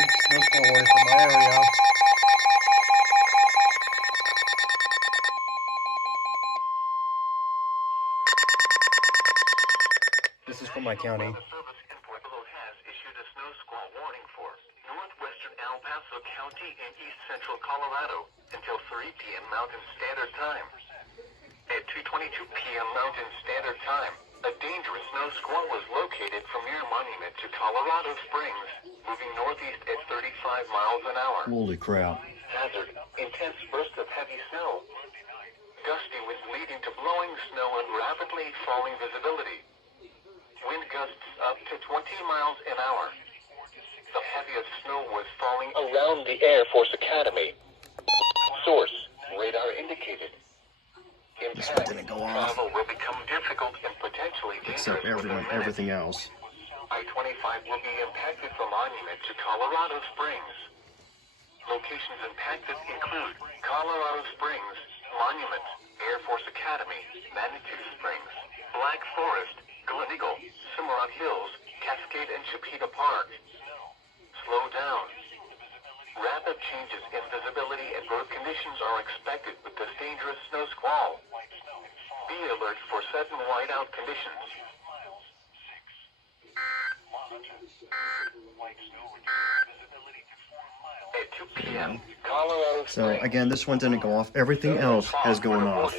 snow squall warning for my area. This is for my county. Has issued a snow squall warning for northwestern El Paso County and east central Colorado until 3 p.m. Mountain Standard Time. At 2:22 p.m. Mountain Standard Time, a dangerous snow squall was located from near Monument to Colorado Springs, moving northeast at 35 miles an hour. Holy crap. Hazard, intense bursts of heavy snow. Gusty winds leading to blowing snow and rapidly falling visibility. Wind gusts up to 20 miles an hour. The heaviest snow was falling around the Air Force Academy. Source, radar indicated. This one didn't go off. Travel will become difficult and potentially dangerous. Except everything else. I-25 will be impacted from Monument to Colorado Springs. Locations impacted include Colorado Springs, Monument, Air Force Academy, Manitou Springs, Black Forest, Glen Eagle, Cimarron Hills, Cascade and Chipeta Park. Slow down. Rapid changes in visibility and road conditions are expected with this dangerous snow squall. Be alert for sudden whiteout conditions. At 2 p.m., Colorado Springs. So again, this one didn't go off. Everything else has gone off.